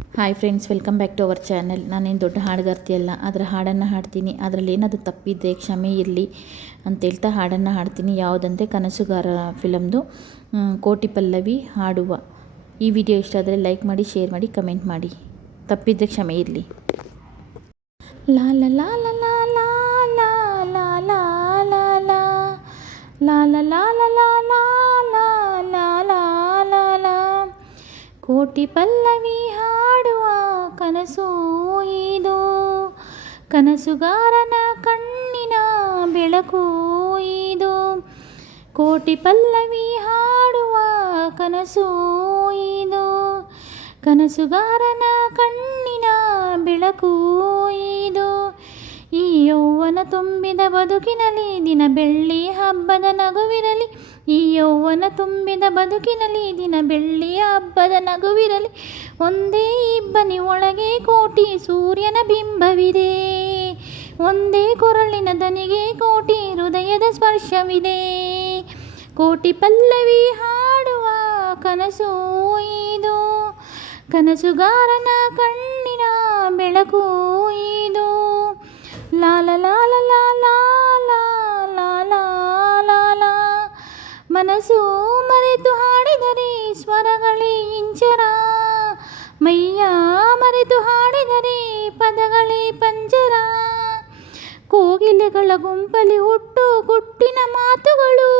Hi friends welcome back to our channel ನಾನೇನು ದೊಡ್ಡ ಹಾಡುಗಾರ್ತಿ ಅಲ್ಲ ಅದರ ಹಾಡನ್ನು ಹಾಡ್ತೀನಿ ಅದರಲ್ಲಿ ಏನಾದರೂ ತಪ್ಪಿದ್ದರೆ ಕ್ಷಮೆ ಇರಲಿ ಅಂತೇಳ್ತಾ ಹಾಡನ್ನು ಹಾಡ್ತೀನಿ ಯಾವುದಂತೆ ಕನಸುಗಾರ ಫಿಲಮ್ದು ಕೋಟಿ ಪಲ್ಲವಿ ಹಾಡುವ ಈ ವಿಡಿಯೋ ಇಷ್ಟ ಆದರೆ ಲೈಕ್ ಮಾಡಿ ಶೇರ್ ಮಾಡಿ ಕಮೆಂಟ್ ಮಾಡಿ ತಪ್ಪಿದ್ದರೆ ಕ್ಷಮೆ ಇರಲಿ ಲಾ ಕೋಟಿ ಪಲ್ಲವಿ ಕನಸು ಇದು. ಕನಸುಗಾರನ ಕಣ್ಣಿನ ಬೆಳಕು ಇದು. ಕೋಟಿ ಪಲ್ಲವಿ ಹಾಡುವ ಕನಸು ಇದು. ಕನಸುಗಾರನ ಕಣ್ಣಿನ ಬೆಳಕು ಇದು. ಈ ಯೌವನ ತುಂಬಿದ ಬದುಕಿನಲ್ಲಿ ದಿನ ಬೆಳ್ಳಿ ಹಬ್ಬದ ನಗುವಿರಲಿ. ಈ ಯೌವನ ತುಂಬಿದ ಬದುಕಿನಲ್ಲಿ ದಿನ ಬೆಳ್ಳಿ ಹಬ್ಬದ ನಗುವಿರಲಿ. ಒಂದೇ ಇಬ್ಬನಿ ಒಳಗೆ ಕೋಟಿ ಸೂರ್ಯನ ಬಿಂಬವಿದೆ. ಒಂದೇ ಕೊರಳಿನ ದನಿಗೆ ಕೋಟಿ ಹೃದಯದ ಸ್ಪರ್ಶವಿದೆ. ಕೋಟಿ ಪಲ್ಲವಿ ಹಾಡುವ ಕನಸು ಇದು. ಕನಸುಗಾರನ ಕಣ್ಣಿನ ಬೆಳಕು ಇದು. ಲಾಲ ಲಾಲ ಲಾಲ ಲಾಲ ಲಾಲ ಮನಸ್ಸು ಮರೆತು ಹಾಡಿದರೆ ಸ್ವರಗಳೇ ಇಂಚರ ಮೈಯ ಮರೆತು ಹಾಡಿದರೆ ಪದಗಳೇ ಪಂಜರ. ಕೋಗಿಲೆಗಳ ಗುಂಪಲಿ ಹುಟ್ಟು ಗುಟ್ಟಿನ ಮಾತುಗಳು.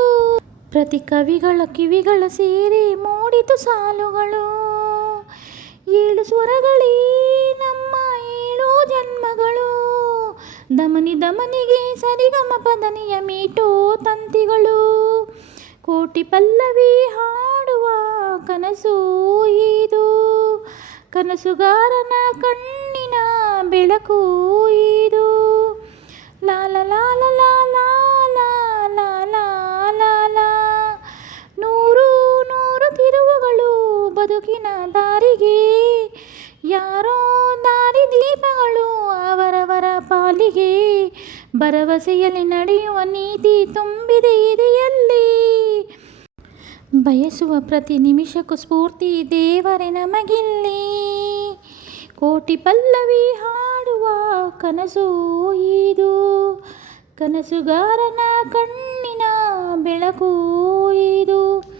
ಪ್ರತಿ ಕವಿಗಳ ಕಿವಿಗಳ ಸೇರಿ ಮೂಡಿತು ಸಾಲುಗಳು. ಏಳು ಸ್ವರಗಳೇ ನಮ್ಮ ದಮನಿ ದಮನಿಗೆ ಸರಿಗಮ ಪದನಿಯ ಮೀಟೋ ತಂತಿಗಳು ಕೋಟಿ ಪಲ್ಲವಿ ಹಾಡುವ ಕನಸು ಇದು ಕನಸುಗಾರನ ಕಣ್ಣಿನ ಬೆಳಕು ಇದು ಲಾಲ ಲಾಲ ಲಾಲ ಲಾಲ ಲಾಲ ನೂರು ನೂರು ತಿರುವುಗಳು ಬದುಕಿನ ದಾರಿಗೆ ಪಾಲಿಗೆ ಭರವಸೆಯಲ್ಲಿ ನಡೆಯುವ ನೀತಿ ತುಂಬಿದೆ ಇದೆಯಲ್ಲಿ. ಬಯಸುವ ಪ್ರತಿ ನಿಮಿಷಕ್ಕೂ ಸ್ಫೂರ್ತಿ ದೇವರೇ ನಮಗಿಲ್ಲಿ. ಕೋಟಿ ಪಲ್ಲವಿ ಹಾಡುವ ಕನಸು ಇದು. ಕನಸುಗಾರನ ಕಣ್ಣಿನ ಬೆಳಕು ಇದು.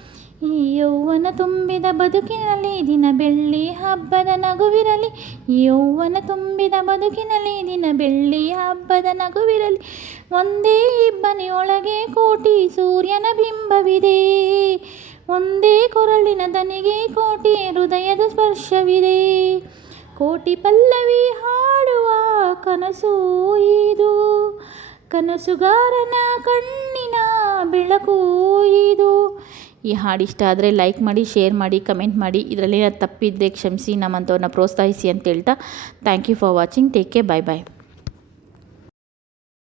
ಈ ಯೌವನ ತುಂಬಿದ ಬದುಕಿನಲ್ಲಿ ದಿನ ಬೆಳ್ಳಿ ಹಬ್ಬದ ನಗುವಿರಲಿ. ಈ ಯೌವನ ತುಂಬಿದ ಬದುಕಿನಲ್ಲಿ ದಿನ ಬೆಳ್ಳಿ ಹಬ್ಬದ ನಗುವಿರಲಿ. ಒಂದೇ ಇಬ್ಬನಿಯೊಳಗೆ ಕೋಟಿ ಸೂರ್ಯನ ಬಿಂಬವಿದೆ. ಒಂದೇ ಕೊರಳಿನ ದನಿಗೆ ಕೋಟಿ ಹೃದಯದ ಸ್ಪರ್ಶವಿದೆ. ಕೋಟಿ ಪಲ್ಲವಿ ಹಾಡುವ ಕನಸು ಇದು. ಕನಸುಗಾರನ ಕಣ್ಣಿನ ಬೆಳಕು ಈ ಹಾಡು ಇಷ್ಟ ಆದರೆ ಲೈಕ್ ಮಾಡಿ ಶೇರ್ ಮಾಡಿ ಕಮೆಂಟ್ ಮಾಡಿ. ಇದರಲ್ಲಿ ತಪ್ಪಿದ್ದೆ ಕ್ಷಮಿಸಿ ನಮ್ಮಂಥವ್ರನ್ನ ಪ್ರೋತ್ಸಾಹಿಸಿ ಅಂತ ಹೇಳ್ತಾ thank you for watching take care bye bye